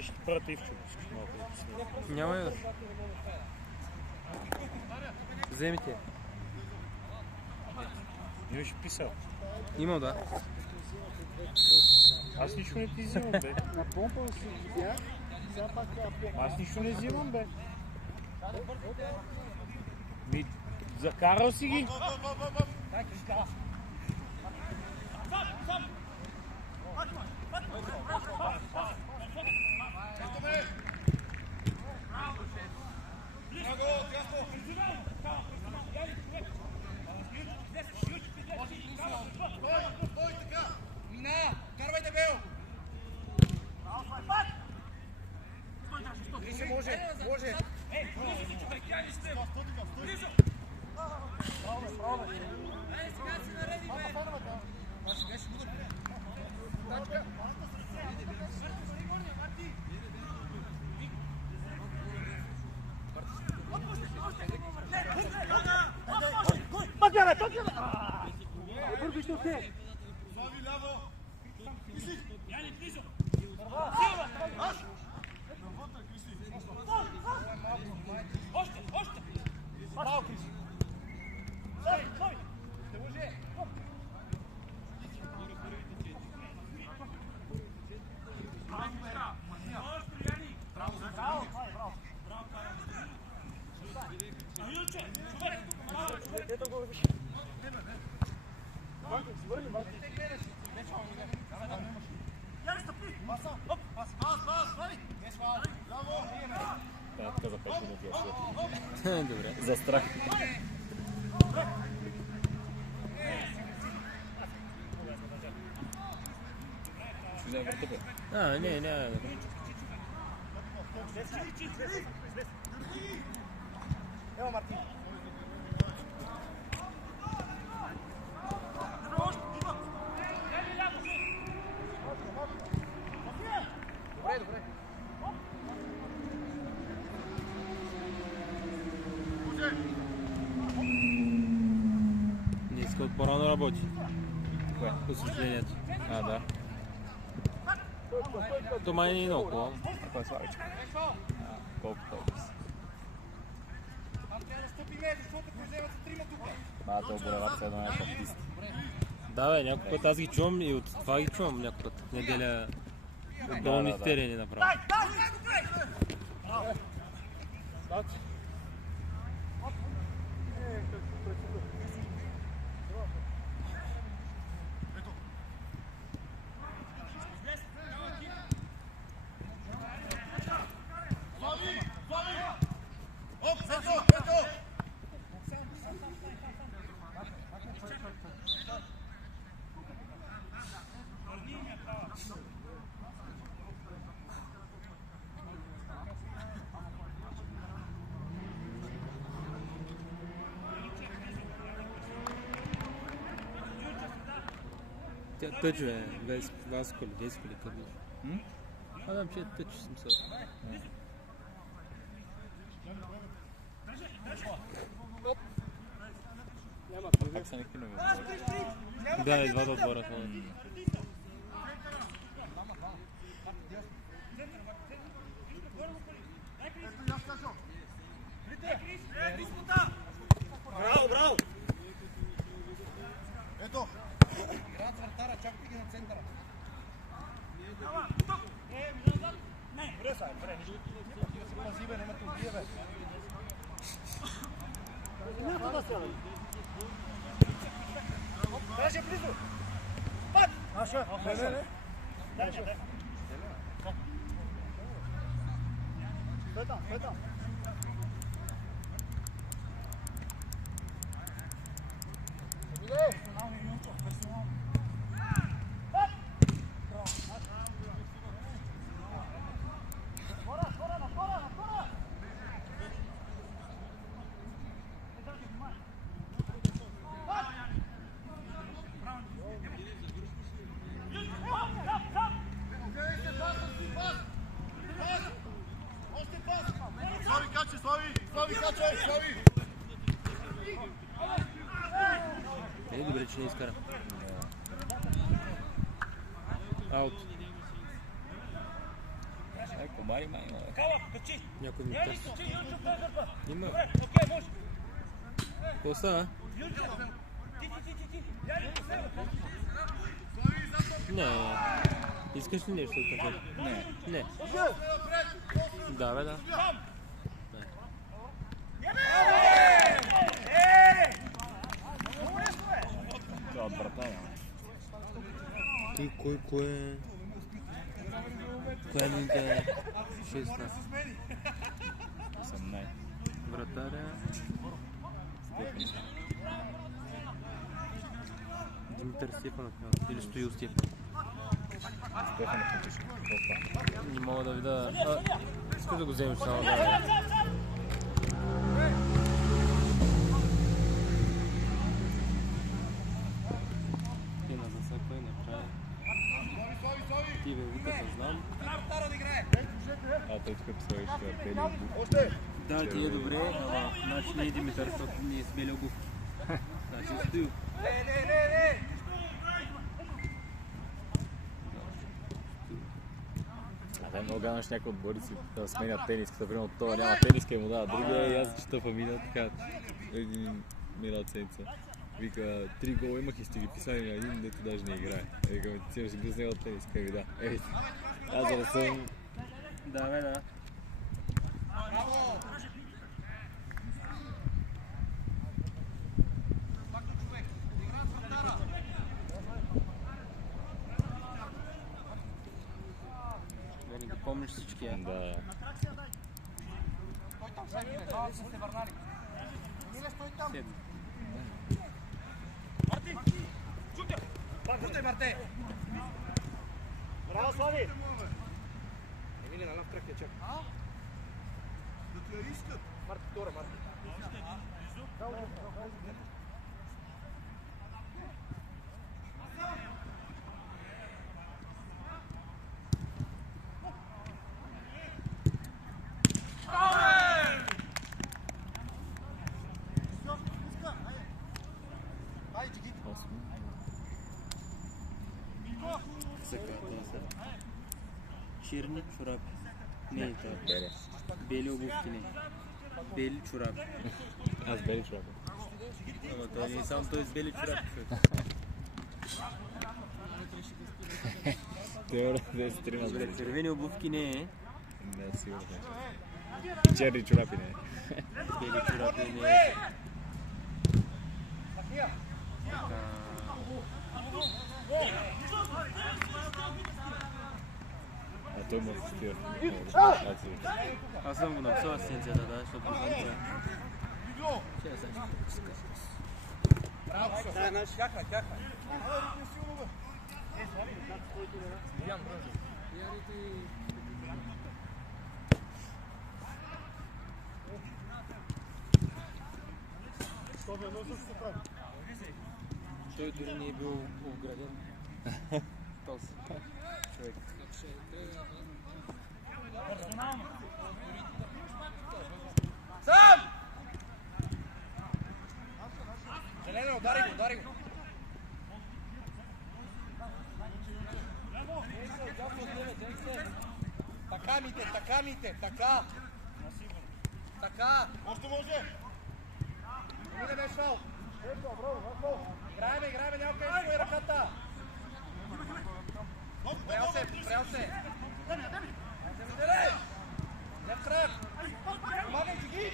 Ай, ще ти правя пивчо. Няма я. Вземите. Не беше писал. Имал, да. Аз нищо не ти взимам, бе. На помпа си видях, сега пак Аз нищо не взимам, бе. Закарал си ги. може. Togliela, togliela! Vorbiš te. Добре. За страх. Не. Ево, Мартин. Добре. Не иска от по-рано работи. Кое? Осветлението. А, да. То май не е много хубаво. Ако е слабичка. Колко толкова си. То бореват се едно някакъв пист. Да, бе, някой път аз ги чувам и от това ги чувам някой път. Неделя от долните терени направо. Тъч, бе, Васко ли, Веско ли, къде? Адам, че е тъч смисъл. Пак са някакви нови. Да, и двата отбора ходят. Браво! Ето! Играят с вратара, чакайте ги на центъра. Пази, бе, нема те убие, бе. Няма да сяда. Даже близо! Пак! Наша! Не. Стой там. Слави! Добре, че не изкара. Аут. Комари май има. Някой ми търси. Има. Какво става? Не. Искаш ли нещо от това? Не. Не. Да, бе, да. Това от врата няма. Ти кое? Коя минута е? 16. 18. Вратаря. Димитър Стефанов или Стоил Стефанов. Стефанов напише. Не мога да видя. Искаш да го вземеш само да... Кена за всяко и направи. Ти бе, виката знам. Той тук писал еще Бели обувки. Да, ти е добре, ама значи не е Димитър, защото не е с бели обувки. Значи е Стоил. Дай много гледаш някои отбори си да сменят тениската, примерно това няма тениска и му дава другия и аз чета фамилия така един минал седмица. Вика, 3 гола имах и сте ги писали на един, дето даже не играе. Викаме, ти си бил с него тениска и да. Ей, аз да съм... Да, бе, да. Да не ги помниш всички, а? Да. Седми. Браво, Слави! Черни чорапи. Не, това. Бели. Бели обувки не. Бели чорапи. Аз бели чорапи. Ама той не е само той с бели чорапи. Теора да се трима с Добре, бели. червени обувки не е. Не, сигурно. Черни чорапи не. Бели чорапи не е. А той му асистира. Аз съм го написал асистенцията, да, защото го знам това. Ще да той дори не е бил обграден. Този човек. Сам! Зелено, удари го, удари го. Така мите, така. Така. Може. Не беше фал. Играеме, няма къде стои ръката. Спрял се. Лев крак. Помагай ги.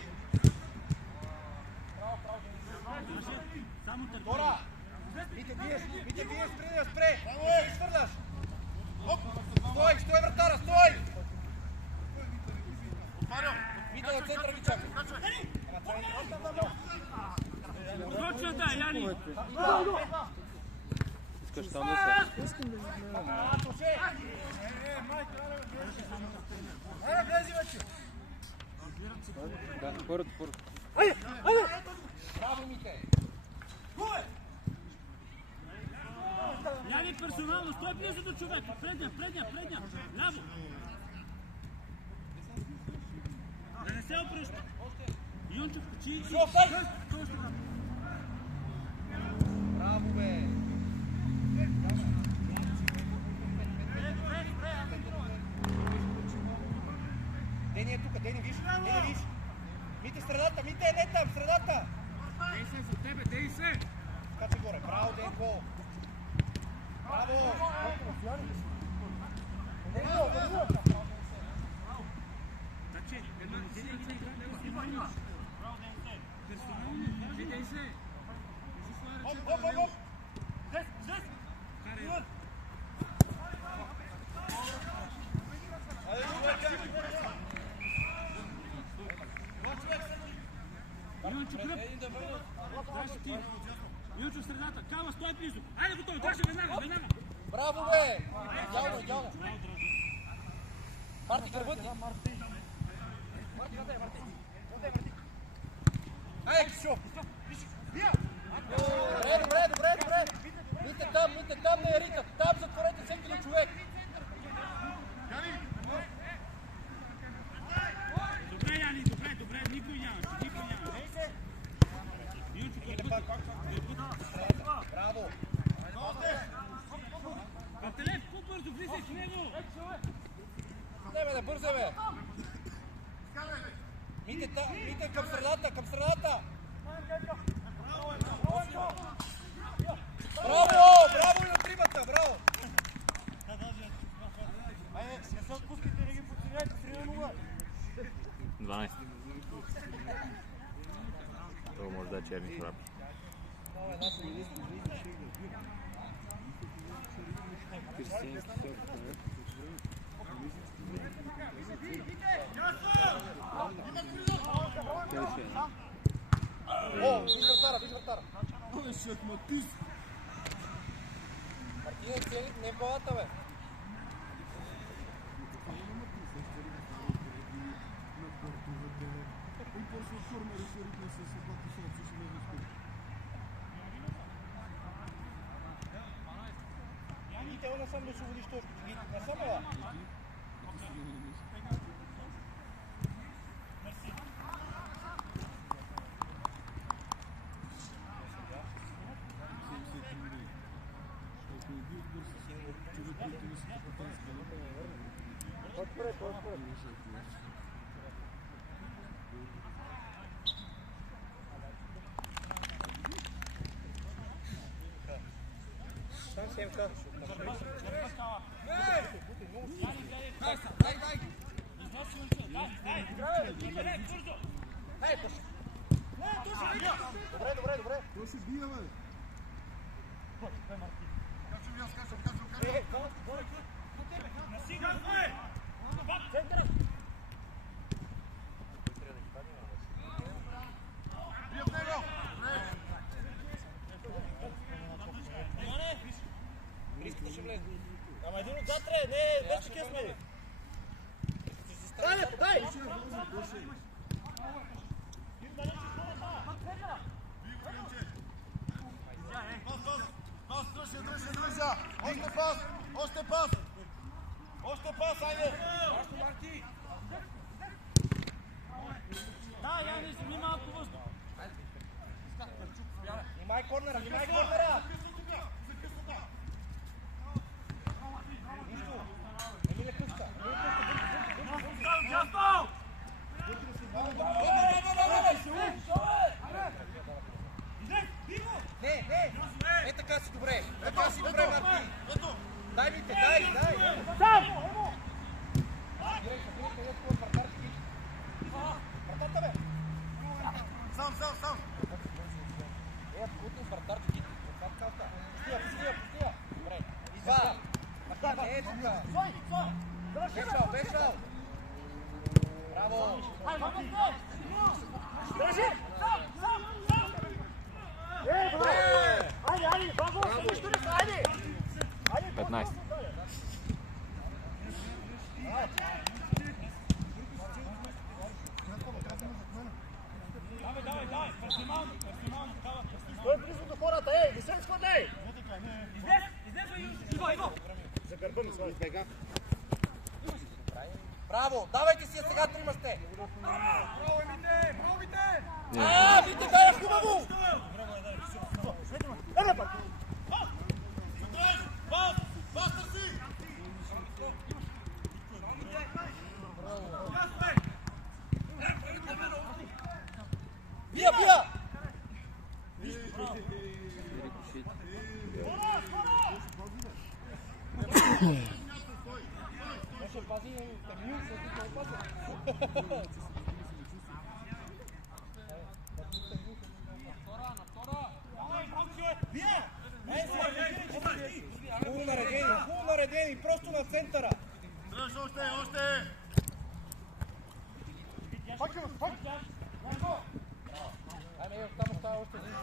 Тора. Мите биеш, спре. Не се свърляш. Стой, вратара, стой. Мите на центъра ги чакай. Искаш там да се? Искам да изгледам. Да, първото. Браво, Мите! Яви персонално, стой близо до човека. Предня. Ляво. Да не се обръща. Йончев, качи. Браво, бе! Дени е тук, Дени, виж, Дени, виж. Мите средата, Мите, не там, средата. Дей се за тебе, дей се! Качи горе, браво, Денко. Браво. Значи, еднозначително игра, персонално, даже дей се! Кажи своя ръче по него. Карай. Милчо, кръп! Драше ти! Милчо в средата! Кава, стой близо! Айде готови! Драше веднага, веднага! Браво, бе! Идеално, идеално. Марти, гърбът ти! Айде, Кишов! Добре! Мите там не е ритъм! Там затворете всеки един човек! Добре, Яни, добре! Никой няма! Милчо, гърбът ти! Браво! Пантелев, по-бързо влизай в него! Не бе, бързай бе! Мите към средата! Браво и на тримата, браво! Айде, не се отпускайте, не ги подсигайте, 3-0. 12. Това може да е черни храпи. О, виж вратара! Мартинец, не в главата, бе! Ните, он насам да се водиш точки. Насам, бе! Сам Семка. Добре. Той се бие, бе. Ама един отзад не, без такива сме. Дай! Още пас, айде! Да, Яни, вземи малко въздух! Внимай корнера! Нищо! Емиле къска! Не! Е така си добре! Марти! Дай ми те, дай! Вратата, бе! Сам. Путин с вратарче ги. Пустия. Добре. Два. Не е тука. Бешал. Браво. Държи! Айде, браво! Айде! 15. Давай, персонално, давай. Стой близо до хората, не се сходей! Излез, Иво! За гърба ми слагаш бега. Браво. Давайте си сега, трима сте. Браво, Мите! Мите, дай хубаво! Хубаво наредени, просто на центъра. Още! Айде, там остава още един.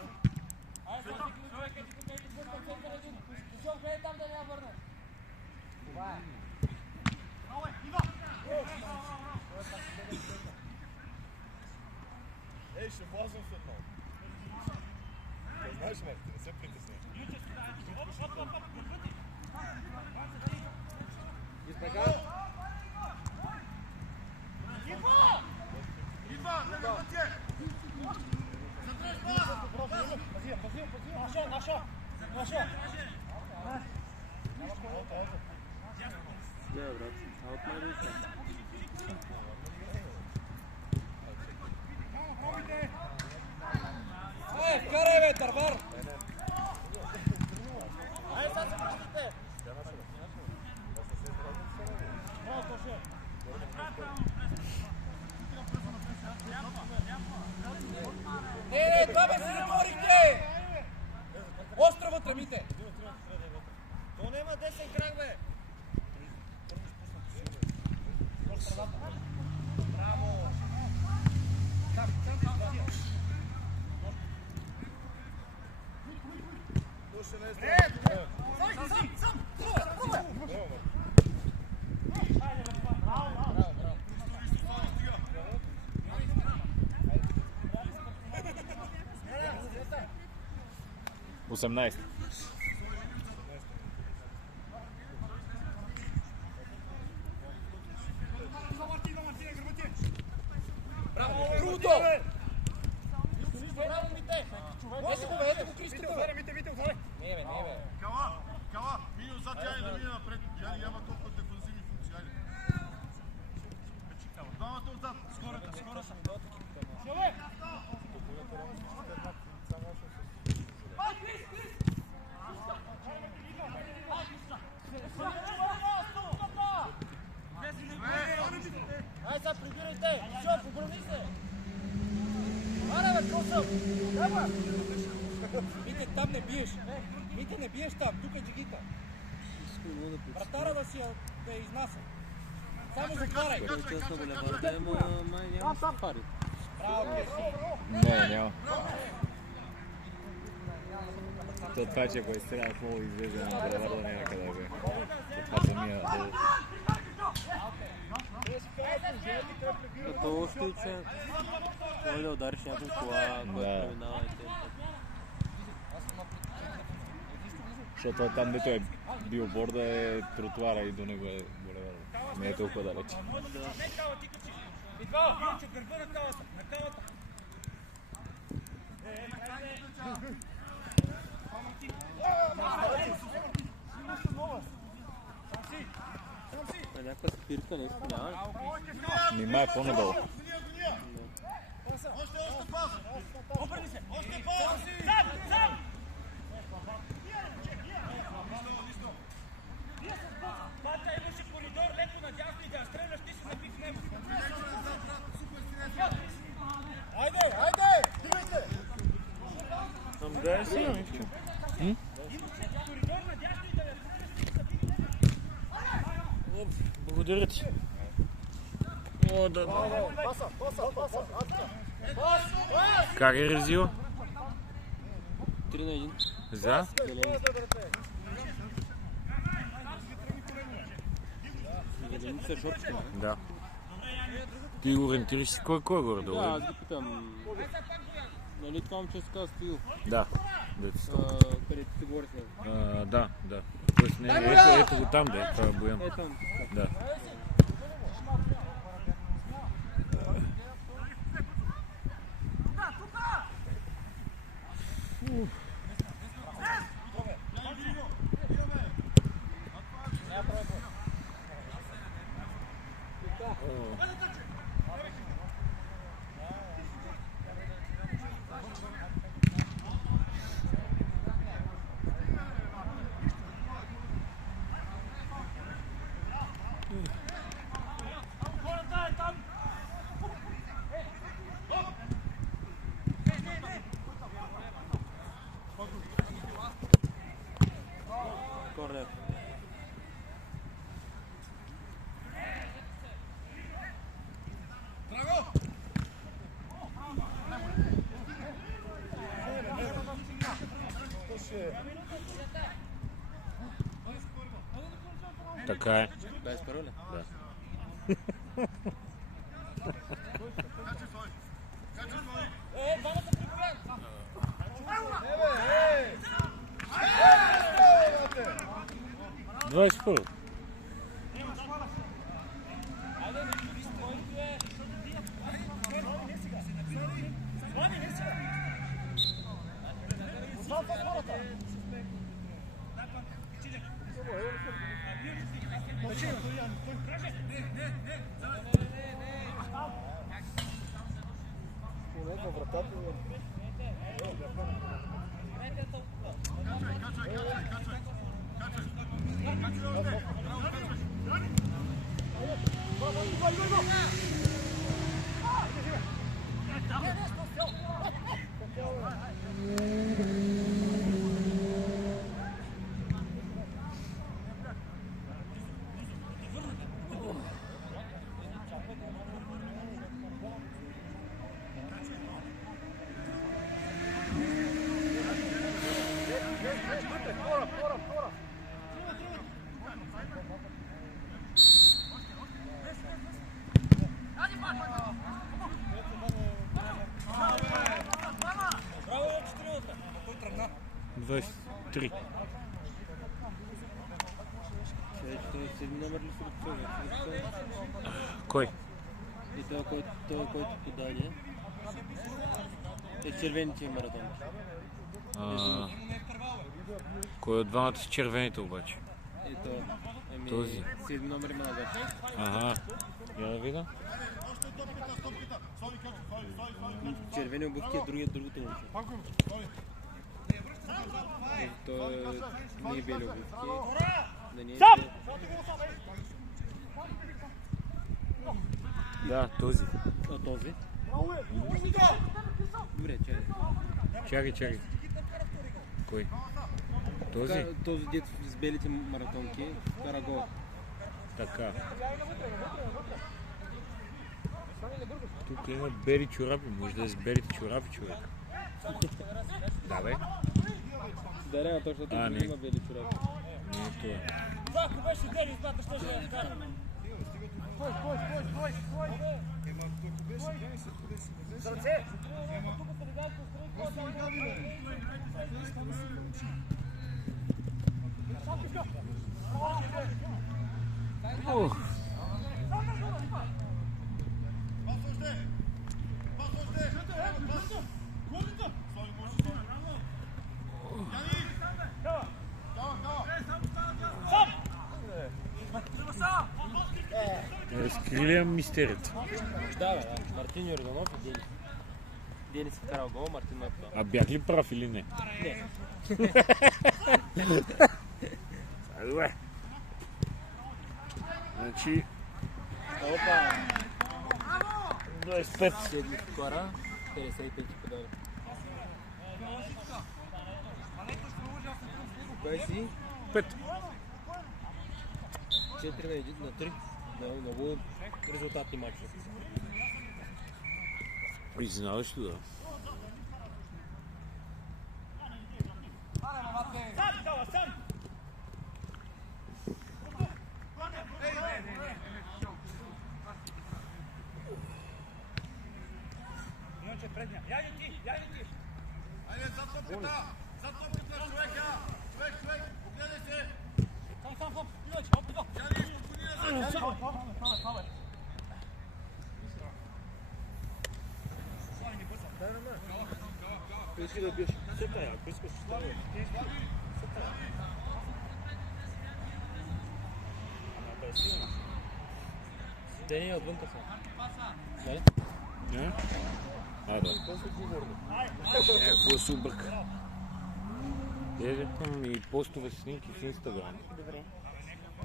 Там да не я върне. Това е. Ей, ще влазвам след много. Знаеш, Марти, не се притесни. Избега. Идва! Не пътя! Наша. Не, брат. А от мен ли? Вкарай, бе, Тървар! Айде, сега се връщате! Не, това бе си затворихте! Остро вътре, мите! То няма десен крак, бе! Браво! Осемнайсет. Браво, круто! Браво, мите! Ето го кришката, бе! Не, бе. Кала! Минус зад тя и да мине напред. Яни няма толкова дефанзивни функции. Айде. Двамата отзад. Скоро са. Ай, сега прибирайте! Все, побрани се! Аре, бе, косъм! Дава! Мите, там не биеш! Мите, не биеш там, тук е джигита! Вратара да си да я изнася! Само затваряй! Честно го леварда, ама май няма да се пари. Браво, Не, няма. Това е, че ако изстреля в много излезе на Булеварда, няма къде да бе. Това самия долу. Като още и че може да удариш някой кола, който преминава и те. Защото там, дето е билборда, е тротуара и до него е Булеварда. Не е толкова далече. Идва! Че гърба на калата! На калата! Някаква спирка нещо няма ли? Нима е по-надолу. Още пас! Обърни се! Още пас! Сам! Бата имаше коридор, леко надясно и да я стреляш, ти си напи в него. Айде! Дивайте! Там да е си, Коридор надясно и да я благодаря ти. О, да. Паса! Как е резил? 3 на 1. За? Зеленица шорчка, не? Да. Ти ориентираш си кой горе-долу? Да, аз ги питам. Нали това момче се казва Стил? Да. Дето си. Където се говори с него. Да. Тоест не, ето го там да е, това е Боян. Е там. Да. Така е. Без пароля? Да. Двамата прибавят! 21. Три. Номер ли са? Кой? И той, който подаде. Е червените маратон. Кой от двамата с червените обаче? Ето. Този. 7 номер има нагоре. Ага. Я да видя. Червени обувки, другото момче. Той не е бели обувки. Да не е... Да, този. А този? Добре, Чакай. Кой? Този? Този дет с белите маратонки, кара гол. Така. Тук има бели чорапи, може да е с белите чорапи, човек. Да, бе. Да, реално точно тук не. има бели чорапи. Не е това. Ако беше Денис, бата ще я вкара. Сърце! Разкрили мистерията. Да, Мартин Йорданов и Денис. Денис е вкарал гол, Мартин е това. А бях ли прав или не? Не. Добре. Значи... Опа! 25. Седми скора, 55 подаде. 5. 4 на 3. Много резултатни матчи. Изненадващо, да. Айде, зад топката! Зад топката, човека! Човек! Погледай се! Сам! Ивач, опиго! Яни, спокойни се! Искай да биеш. Сета я, ако искаш, ще стане. Дени е отвънка са. Нали? Не? А, да. Какво се обърка? Гледам и постове снимки в Инстаграм. Добре.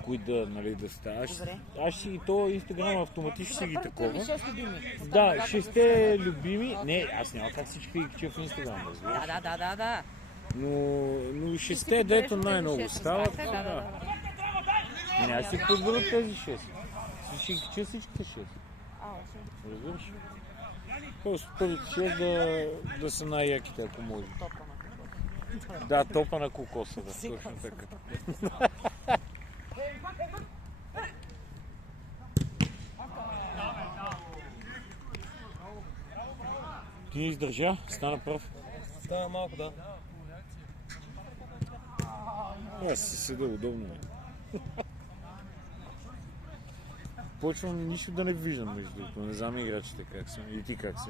Кои да, нали, да ставаш. Добре. Аз си и то Инстаграм автоматично си ги такова. 6 любими. Да, 6 любими. Не, аз няма как всички ги кача в Инстаграм, разбираш. Да. Но 6 дето най-много стават. Да. Не, аз си подберат тези 6. Ще ги кача всичките 6. Разбираш? Просто първите 6 да са най-яките, ако може. Да, топа на кокоса, да, точно така. Ти не издържа, стана прав. Става малко, да. Аз си седа удобно. Почвам нищо да не виждам между другото. Не знам играчите как са. И ти как си.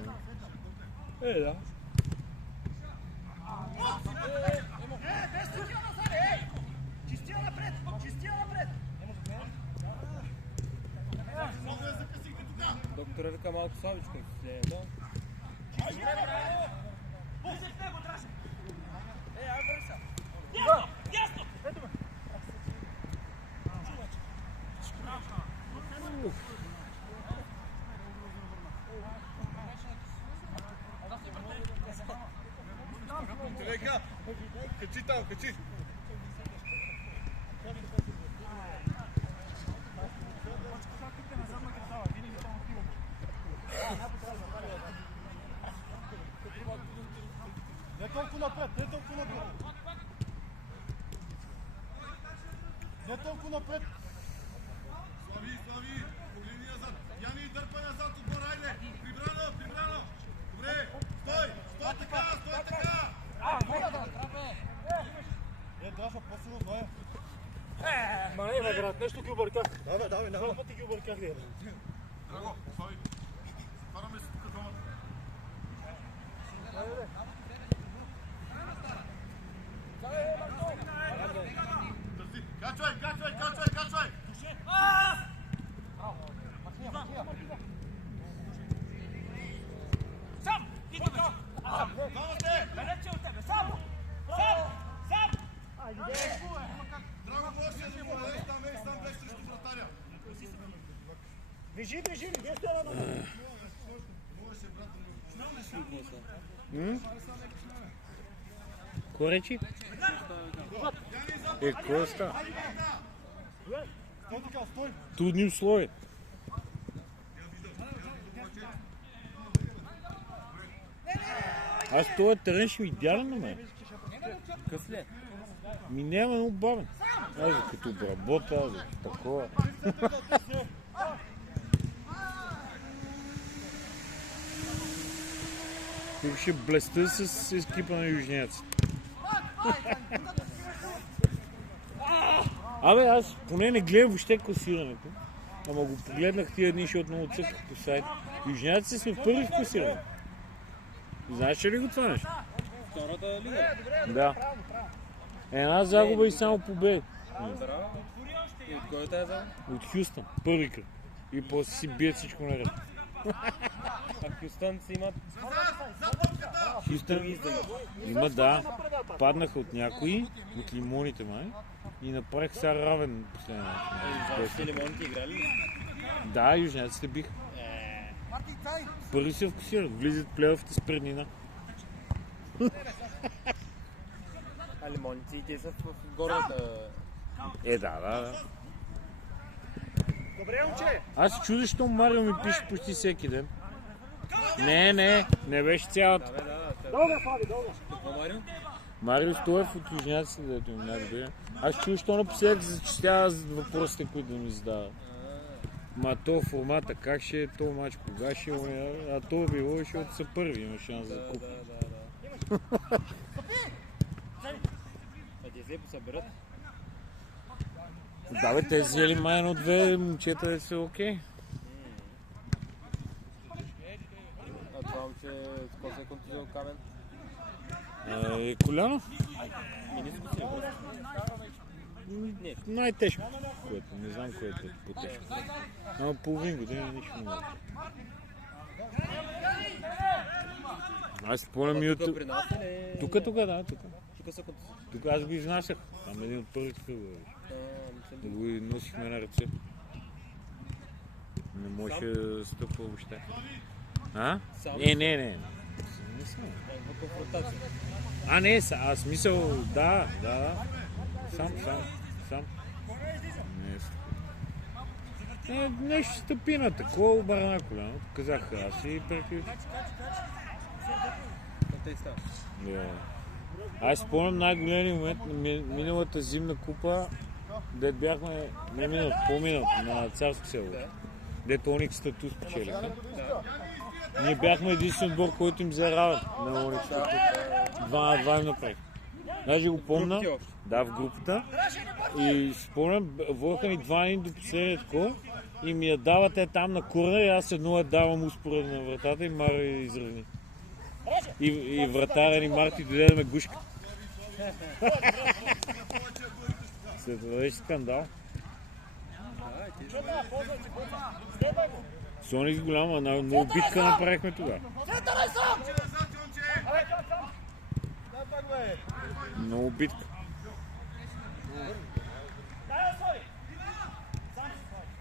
Да. Чистия напред! Чистия напред! Доктор е така малко слабичко. Ясно! Човека! Качи там, качи! Не толкова напред, не толкова напред. Не толкова напред. Слави, Слави! Погледни назад! Яни, дърпай назад отбор, айде! Прибрано, прибрано! Добре! Стой! Стой така, стой така! Драша, по-силно, знае. Ма не, бе, брат, нещо ги обърках. Давай. Два пъти ги обърках, ли? Драго, Слави! Параме се тук двамата. Търси! Качвай! Сам! Идваме! Двама сте! Далече от тебе! Сам! Сам! Драго, можеш да го подадеш там, сам без срещу вратаря. Бежи, не сте на много. Можеше, брат, Ко речи? Какво става? Стой така, стой. Трудни условия. Аз този терен ще ми идеален на мен. Къс ли? Ми няма много бавен. Аз като обработа, аз такова. Тук ще блеста с екипа на южняци. Абе, аз поне не гледам въобще класирането. Ама го погледнах тия дни, защото много цъках по сайт. Южняци сме първи в класирането. Знаеш ли го това нещо? Втората лига. Да. Една загуба и само победи. Браво. И от кой е тази загуба? От Хюстън. Първи кръг. И после си бият всичко наред. А Хюстън си имат... Хюстън има, да. Паднаха от някои, от лимоните май. И направих сега равен последния начин. Защо лимоните играли ли? Да, южняците биха. Първи се вкусират. Влизат в плейофите с преднина. А лимоните и те са в горната... Да. Добре, момче. Аз се чудя, що Марио ми пише почти всеки ден. Не беше цялата. Долу, Фаби, долу. Какво, Марио? Марио Стоев от южняците, дето ми най-добре. Аз чудя, що напоследък зачистява въпросите, които ми задава. Ма то формата, как ще е то мач, кога ще е, а то било, защото са първи, има шанс за куп. А те се посъберат? Да бе, те взели май едно-две момчета да са окей. А това момче, с какво се е контузил Камен? Коляно? И не си го си Не. Най-тежко, което, не знам което е по-тежко. Ама половин година нищо не може. Аз спомням и от... Тук при нас или... Тук, да, тук. Тук са контузил. Тук аз го изнасях. Там един от първите кръгове. Да го носихме на ръце. Не може да стъпва въобще. А? Не. Не съм. В конфронтация. Не, смисъл, да. Сам. Нещо стъпи на такова, обърна коляно. Казах аз и приключи. Да. Аз спомням най-големия момент на миналата зимна купа, дето бяхме, по-миналата, на Царско село. Дето Оникс Тату спечелиха. Ние бяхме единствен отбор, който им взе равен на Ловренска. 2-2 им направих. Даже го помня, да, в групата. И спомням, водеха ни 2-1 до последния такова. И ми я давате там на кора и аз едно я давам успоред на вратата и Маро изравни. И вратаря ни Марти дойде да ме гушка. След това беше скандал. Соник голяма, много битка направихме тогава. Много битка.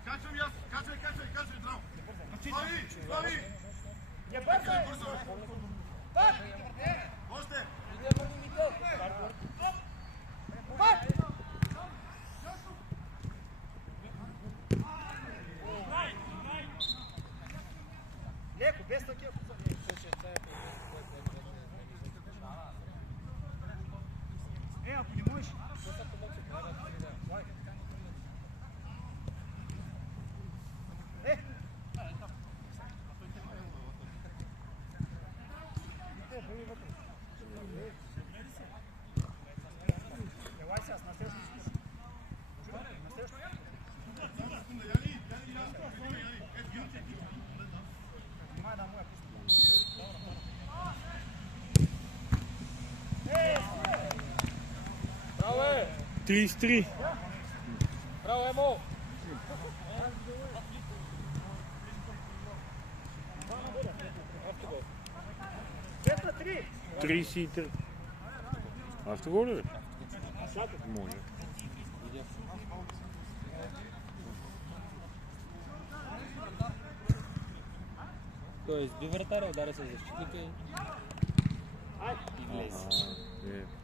Качвай, здраво! Слави! Още! Леко, без такива. Ако не можеш. Браво, 33. Браво, Емо! 33. Автогол ли? Може. Той изби вратаря, ударя се защитника и влезе.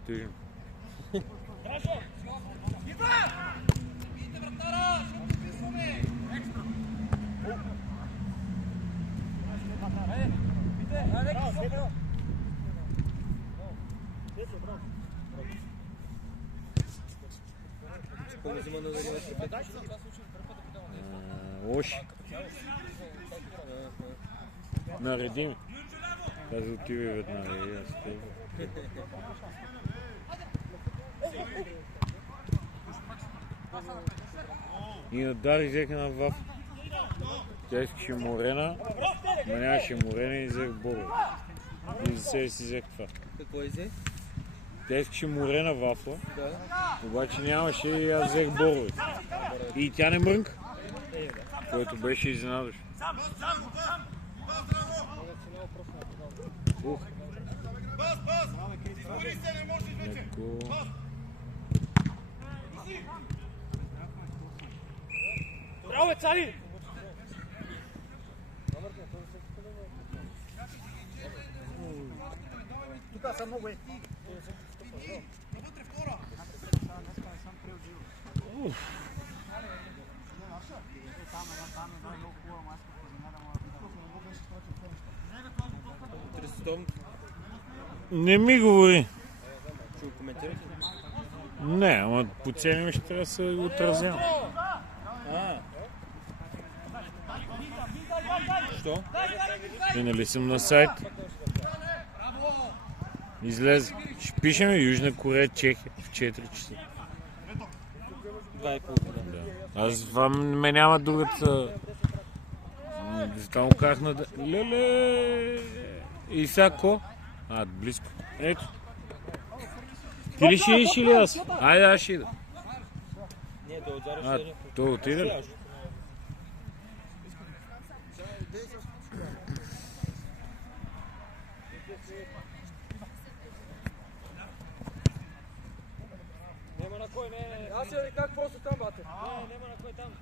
Тъжен. Лоши. Нареди ми. Каза отивай веднага и аз тега. И на Дари взеха на Ваф. Тя искаше морена, но нямаше морена и взех Бога. И за себе си взех това. Какво изе? Тя искаше морена вафла, обаче нямаше и аз взех борове. И тя не мрънка, което беше изненадващо. Браво, цари! Тук са много Не ми говори. Ще го коментирате? Не, ама по цели ми ще трябва да се отразявам. Що? И нали съм на сайт? Излезе. Ще пишем Южна Корея, Чехия в 4 часа. 2,5. Да. Аз вам ме няма другата... Там казах на... Леле! И всяко? Близко. Ето. Ти ли ще идеш или аз? Айде, аз ще ида. Не, да отзаряш ли? Той отиде ли? Нема на кой, не. Аз ще как просто там, бате. Нема на кой там.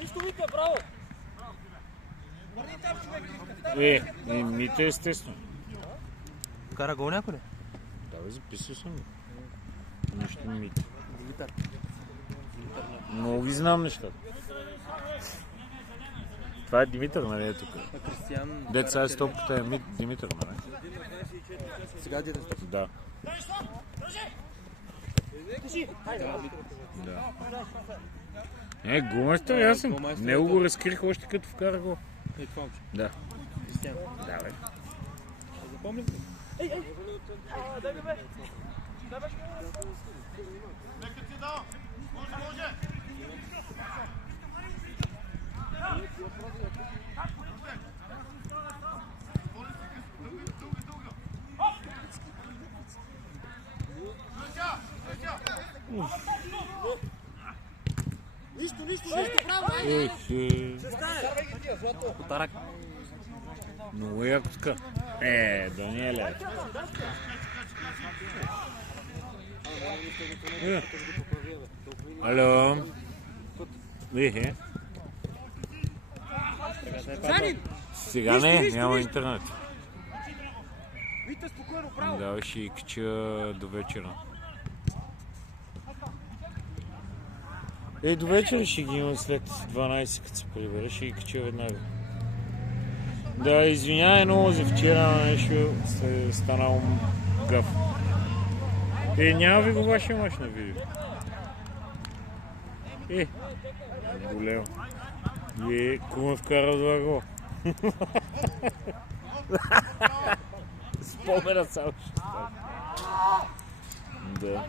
Нищо вика, браво! Мите естествено. Кара гол някой ли? Да, бе, записал съм го. Нищо Мите. Димитър. Много ви знам нещата. Това е Димитър, нали е тук? Кристиян. Деца е стопката е Димитър, нали? Сега дете стоп. Да. Да. Гумастър, аз съм. Него го разкрих още като вкара го. Ей, това момче. Да. Кристиян. Да, бе. Запомням ли? Нека ти дам. Може. Нищо, право! Потарак. Много яко така. Даниеле. Ало. Сега не, няма интернет. Вите спокойно, право! Да, ще и кача до вечера. До вечера ще ги имам след 12, като се прибера, ще ги кача веднага. Да, извинявай много за вчера, нещо се станал гъв. Няма ви го вашия мач на видео. Големо. Кума вкара 2 гола. Спомена само ще стане. Да,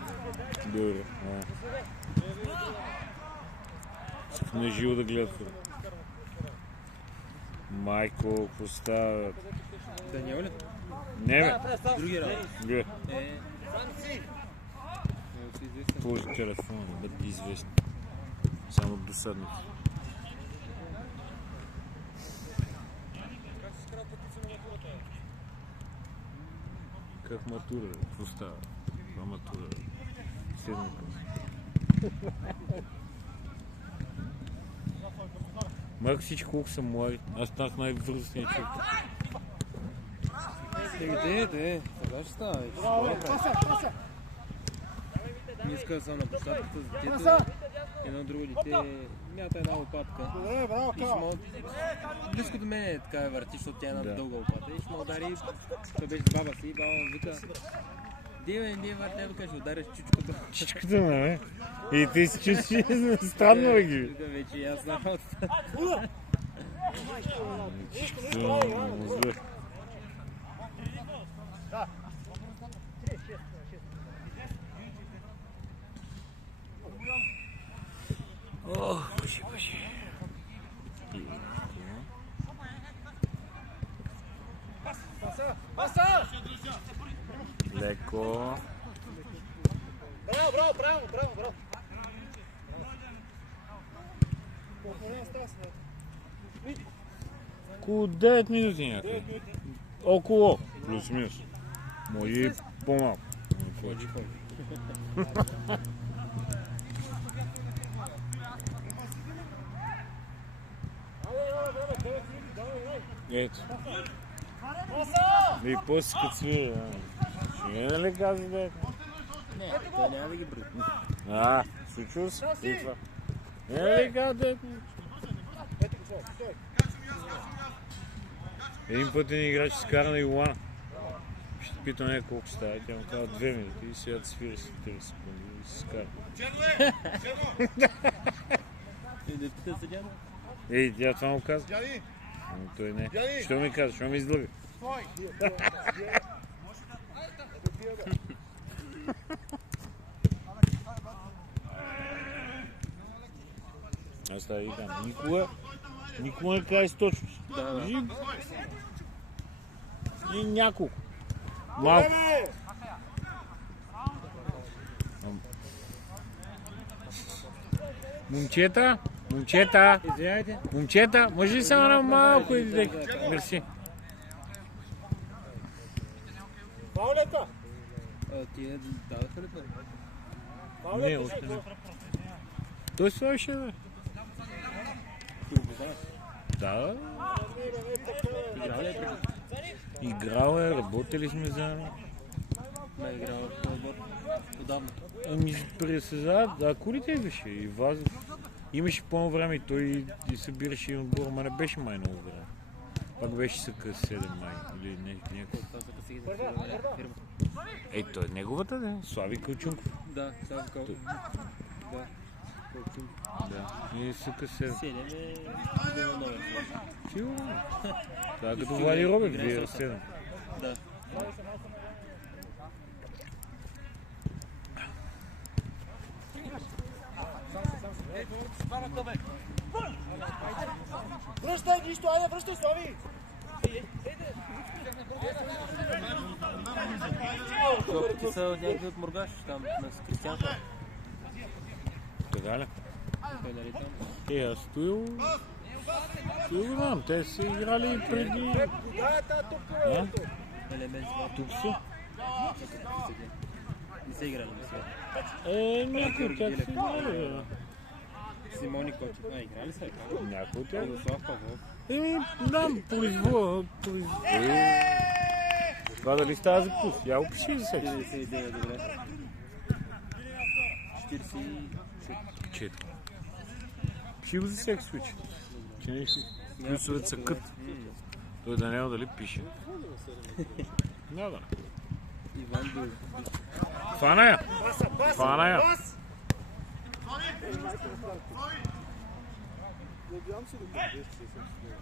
добре. Искам на живо да гледат. Майко, поставят. Даниел ли? Не бе. Други работи. Бе. Положи телефона, да бъде известно. Само досадното. Как матура? Какво става? Това матура. Седмика. Марк всички колко са млади. Аз станах най-възрастният човек. Де, сега ще става. Не иска да съм на площадката с детето. Едно друго дете мята една лопатка. Близко до мен е така върти, защото тя е една дълга лопата. И ще ме удари, той беше с баба си и баба му вика: не върти, да кажеш, удариш чичката. Чичката, бе? И ти си чувстваш странно, бе ги. Вече и аз знам от това. Чичката, мозър. Боже. Леко. Браво. Около 9 минути някъде. Около. Плюс-минус. Може и по-малко. Ето. И после като свира. Ще не ли казва да е? Не, той няма да ги бръкне. Случва се. И това. Не ли казва да е? Един път един играч скара на Йоана. Ще питам нея колко става. Тя му казва 2 минути и сега да свира с 30 секунди и се скара. И да пита съдяна? Тя това му казва. Но той не. Що ми казва? Що ми излъга? Аз това ви казвам. Никога не кажа с точност. Да. И няколко. Малко. Момчета, Извинявайте. момчета, може ли само на малко и дека? Мерси. Паулето! Тие дадаха ли това? Не, още не. Той слушаше, бе. Да, играл е, работили сме заедно. Не е играл в отбор. Отдавна. Ами преди да се задат, да, кулите беше и Вазов. Имаше по време и той и събираше отбор, ама не беше май много време. Пак беше СК-7 май или някакво. Това са къси ги за фирма. Ей, той е неговата, да? Слави Кълчунков. Да, сега такова. Да. Да. И СК-7. 7 е много номер. Сигурно. Това е като Влади Робев, вие 7. Да. Връщай нищо, айде връщай, Слави! Жопите са някакви от Мургаш, там с Кристиан. Така ли? Той нали там? Аз Стоил го знам, те са играли преди... А? Елемент с Тук са? не са играли на сега. Някой от тях са играли, бе. Симони Кочев. Играли са? Някой от тях. Радослав Павлов. Дам произвол. Това дали става за плюс? Я го пиши за секс. 99, добре. 44. Пиши го за секс случай. Че нещо. Плюсовете са кът. Той Данел дали пише. Да. Иван Дул. Фана я. Фана я.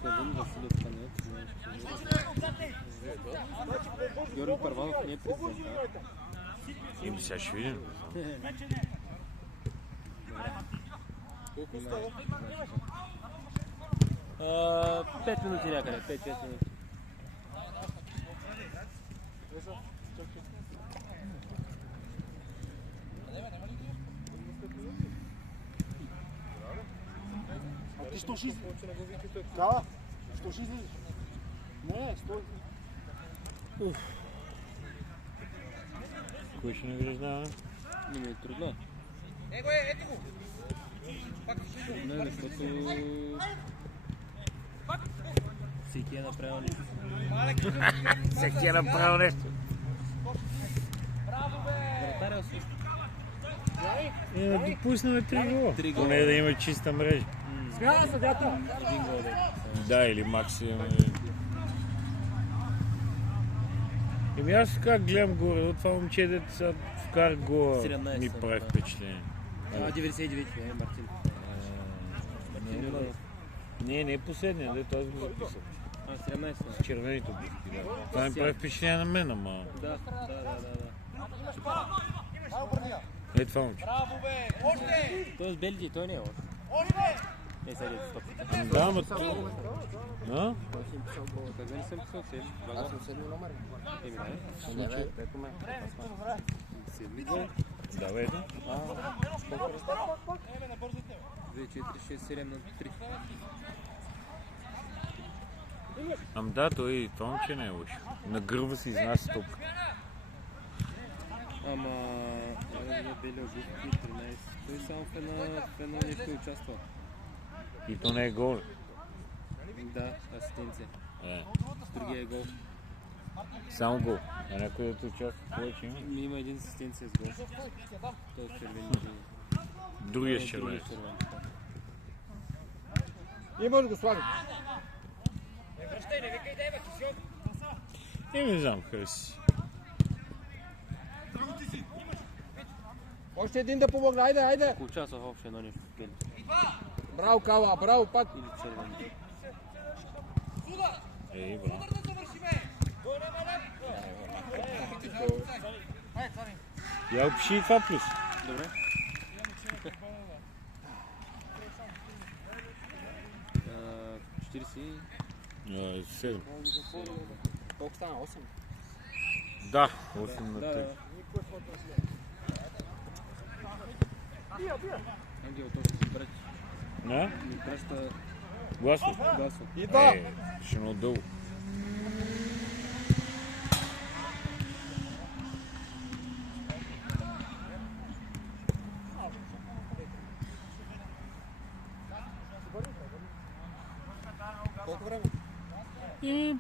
Калин Василев Панев. Георги Първанов не е президент. Им сега ще видим. Колко става? 5 минути някъде, 5-6 минути. Ти що ще излизаш? Да, що ще излизаш? Не, стой. Кой ще награждава? Не ми е трудно. Трудно е, защото всеки е направил нещо. Всеки е направил нещо. Вратаря също. Да допуснем 3 гола. Поне да има чиста мрежа. Смяна съдята! Един гол да е. Да, или максимум. Еми аз как гледам горе, от това момче, дето сега вкара гола, 17 ми прави впечатление. 99 е Мартин. Не е последния, дето аз го записах. 17. С червените обувки, да. Това ми прави впечатление на мен, ама... Да. Е това момче. Той е с белите, той не е лош. Не, сега е стоп. Да, ама... А? Как не съм писал седми? Аз съм седми номер. Еми, да. Седми гол. Да, бе, да. 2, 4, 6, 7 на 3. Ам да, той това момче не е лошо. На гърба си изнася топка. Ама... не бели обувки, 13. Той само в едно нещо участва. И то не е гол. Да, асистенция. С другия е гол. Само гол. А някой да те участва повече има? Има един асистенция с гол. Той е червените. Другия с червен. Има ли го Слави? Не знам, хареси. Още един да помогне, айде! Ако участва в общо едно нещо. Бели. Браво, Кала, браво, пак! Или червените. Ей, браво. Я опиши и това плюс. Добре. Седем. Колко стана? 8? Да, 8 на 3. Ангел, точно си брати. Не? Ми праща Гласов? гласо. Ще много дълго. Колко време? И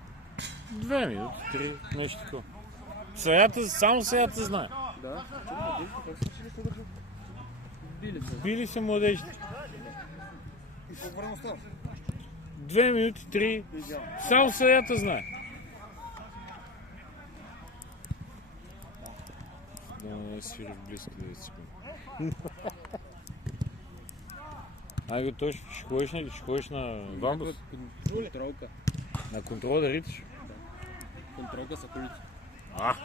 2 минути, 3, нещо такова. Съята, само съята знае. Да? Как се учили се държат? Били се. Били са младежите. И колко време остава? 2 минути, 3. Само съята знае. Да не свири в близко да си. Айде, той ще ходиш, нали? Ще ходиш на Вамбус? Контролка. На контрола да риташ? Контролка са колите. А!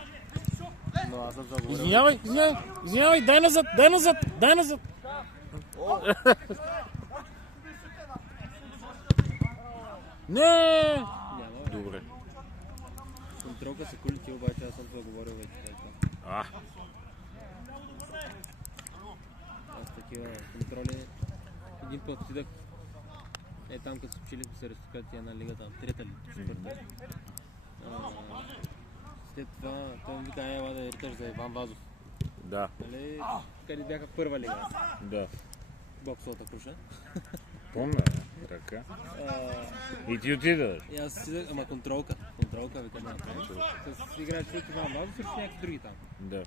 Но аз съм заговорил. Извинявай, дай назад! Не! Няма. Добре. Контролка са колите, обаче аз съм заговорил вече. А! Аз такива контроли. Един път отидах. Там като пчелите се разтокат и една лига там, трета ли, четвърта. След това той ми вика, ела да риташ за Иван Вазов. Да, Нали, къде бяха първа лига, да. боксовата круша. Помня, така. И ти отида. И аз си, ама контролка, вика, няма. С играч от Иван Вазов срещу някакви други там. Да.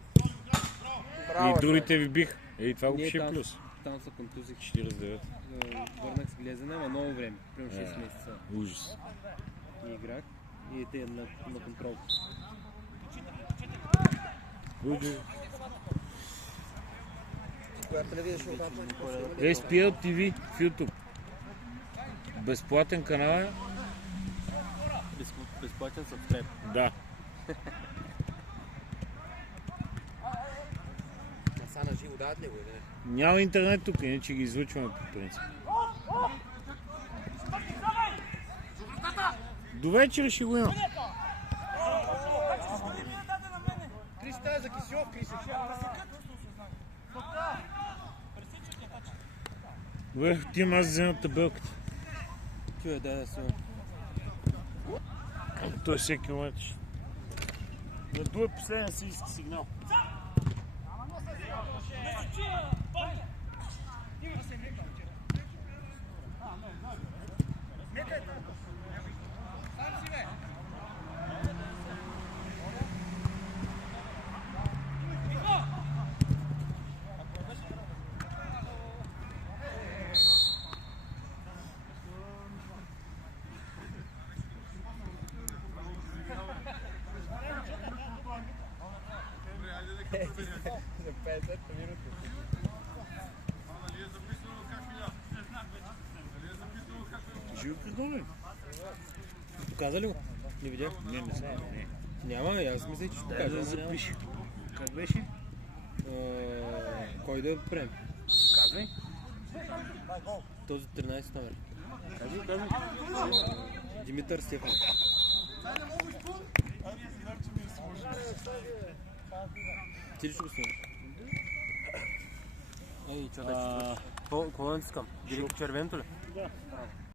И другите ви бих. Ей, това го Ние ще там- плюс. Там се контузих. 49. Върнах с глезене, ама много време, примерно 6 месеца. Ужас. И играх и те на контрол. Коя телевизия ще обаче? SPL TV в YouTube. Безплатен канал е? Безплатен сабскрайб. Да. Са на живо дадат ли го? Не? Няма интернет тук, иначе ги излъчваме по принцип. До вечера ще го има. Крис, тази за Кисьов, Крис. Добре, отивам аз да взема табелката. Чуя, да се. Той е всеки момент. Да дуе последен си иска сигнал. За 50 минути. Дали е записано как мина? Дали е записано как е? Живо придумай. Показа ли го? Не видях. Не знам, не. Няма, аз мисля, че ще Дай покажа. да запиши. Как беше? Кой да прием? Казвай. Този 13 номер. Казвай. Димитър Стефан. Ти ли ще го снимаш? Ей, чакай, какво да натискам? Директно червеното ли? Да.